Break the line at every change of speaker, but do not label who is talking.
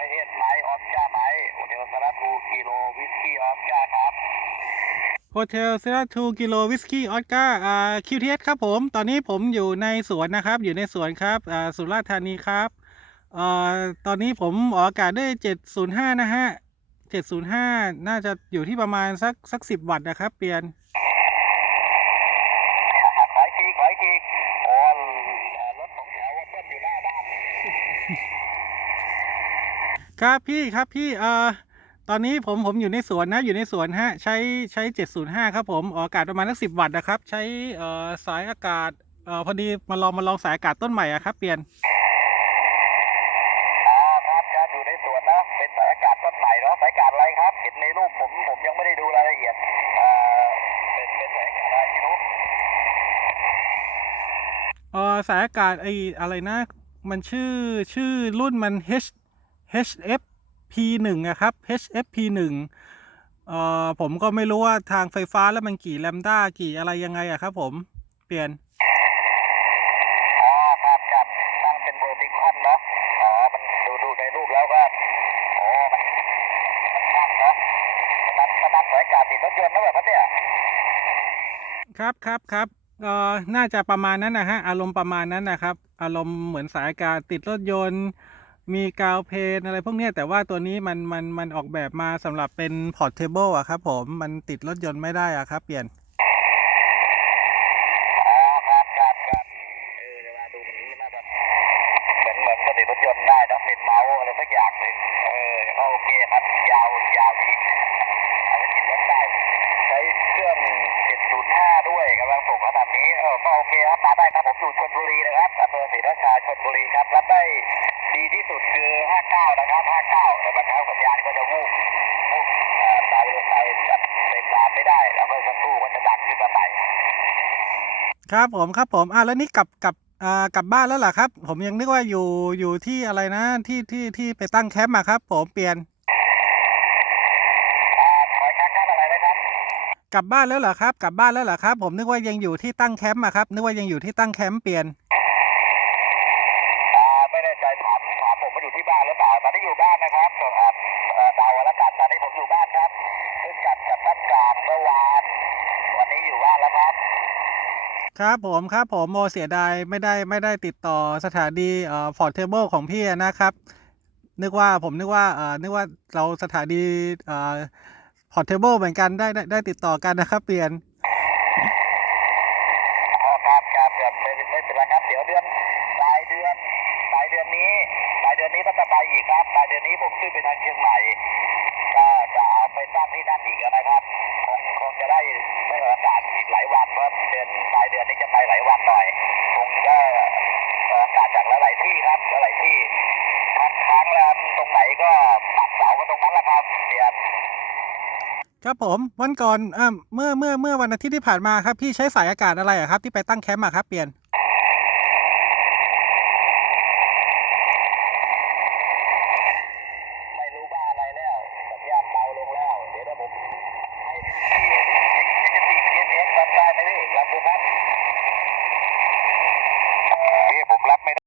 ประเทศไม้ออสการ์ไม้
โฮเทล
สลัทูกิโลวิสกี้ออสการ์ครับ
โฮเทลเซราทูกิโลวิสกี้ออสการ์อ่าคิวทีเอสครับผม ตอนนี้ผมอยู่ในสวนนะครับ อยู่ในสวนครับอ่าสุราษฎร์ธานีครับอ่าตอนนี้ผมอออากาศได้วย 705 นะฮะ 705 น่าจะอยู่ที่ประมาณสักสัก 10 วัตต์นะครับ เปลี่ยน ครับพี่ครับพี่เอ่อตอนนี้ผมผมอยู่ในสวนนะอยู่ในสวนฮะใช้ใช้ 705 ครับผมออกอากาศประมาณสักสิบวัตต์นะครับ ใช้เอ่อสายอากาศเอ่อพอดีมาลองมาลองสายอากาศต้นใหม่อะครับ เปลี่ยน
อ๋อครับครับอยู่ในสวนนะเป็นสายอากาศต้นใหม่เนาะสายอากาศอะไรครับเห็นในรูปผมผมยังไม่ได้ดูรายละเอียดเอ่อเป็นเป็นสายอากาศอะไรไม่รู้
เออสายอากาศไออะไรนะ มันชื่อชื่อรุ่นมัน H HFP 1อะครับ HFP 1 เอ่อผมก็ไม่รู้ว่าทางไฟฟ้าแล้วมันกี่แลมด้ากี่อะไรยังไงอะครับผม เปลี่ยน
อ๋อครับครับตั้งเป็นเวอร์ติคอนเนาะอ๋อมันดูดูในรูปแล้วก็โอ้มันมันชัดเนาะมันมันมันสายอากาศติดรถยนต์นะแบบครับเนี่ย
ครับครับครับเอ่อน่าจะประมาณนั้นนะฮะ อารมณ์ประมาณนั้นนะครับ อารมณ์เหมือนสายอากาศติดรถยนต์ มีกาวเพนอะไรพวกนี้แต่ว่าตัวนี้มันมันมันออกแบบมาสำหรับเป็นพอร์ตเทเบิลอะครับผมมันติดรถยนต์ไม่ได้อะครับ เปลี่ยน
อ๋อครับครับครับเออเวลาดูเหมือนเหมือนติรถยนต์ได้นะเป็นเมาส์อะไรสักอย่างเออโอเคครับยาวยาวดีเอาไปกินรถได้ใช้เชื่อง705ด้วยกำลังส่งขนาดนี้เออก็โอเคครับมาได้ครับผมอยู่ชลบุรีนะครับอำเภอศรีราชาชลบุรีครับรับได้ ดีที่สุดคือ 59 นะครับ 59 แต่บรรเทาสัญญาณก็จะวูบวูบตายลงไปแบบเต็มลานไม่ได้ แล้วก็สักครู่ก็จะดังขึ้นมาใหม่
ครับผมครับผมอะแล้วนี่กลับกลับอ่ากลับบ้านแล้วเหรอครับ ผมยังนึกว่าอยู่อยู่ที่อะไรนะที่ที่ที่ไปตั้งแคมป์อะครับ ผมเปลี่ยน
อ่าขออีกครั้งครับอะไรนะครับ
กลับบ้านแล้วเหรอครับ กลับบ้านแล้วเหรอครับ ผมนึกว่ายังอยู่ที่ตั้งแคมป์อะครับนึกว่ายังอยู่ที่ตั้งแคมป์เปลี่ยน
อ่าไม่แน่ใจถามถามผมว่าอยู่ที่บ้านหรื อยู่บ้านนะครับส่วนอ่าเอ่อดาวล้วกันตอนนี้ผมอยู่บ้านครับเพิ่งกลับจากบ้านกลางเมื่อวานวันนี้อยู่บ้านแล้วครับ
ครับผมครับผมโมเสียดายไม่ได้ไม่ได้ติดต่อสถานีเอ่อฟอร์ดเทเบิลของพี่นะครับ นึกว่าผมนึกว่าเอ่อนึกว่าเราสถานีเอ่อพอร์ตเทเบิลเหมือนกันได้ได้ได้ติดต่อกันนะครับ เปลี่ยน
นนี้ผมขึ้นไปทางเชียงใหม่ก็จะเอาไปตั้งที่นั่นอีกนะครับคงคงจะได้ได้อากาศอีกหลายวันเพราะเดือนปลายเดือนนี้จะไปหลายวันหน่อยคงจะออกอากาศจากหลายที่ครับหลายที่พักค้างแรมตรงไหนก็ปักเสาก็ตรงนั้นแหละครับเดี๋ยว
ครับผมวันก่อนเมื่อเมื่อเมื่อวันอาทิตย์ที่ผ่านมาครับพี่ใช้สายอากาศอะไรครับ ที่ไปตั้งแคมป์ครับเปลี่ยน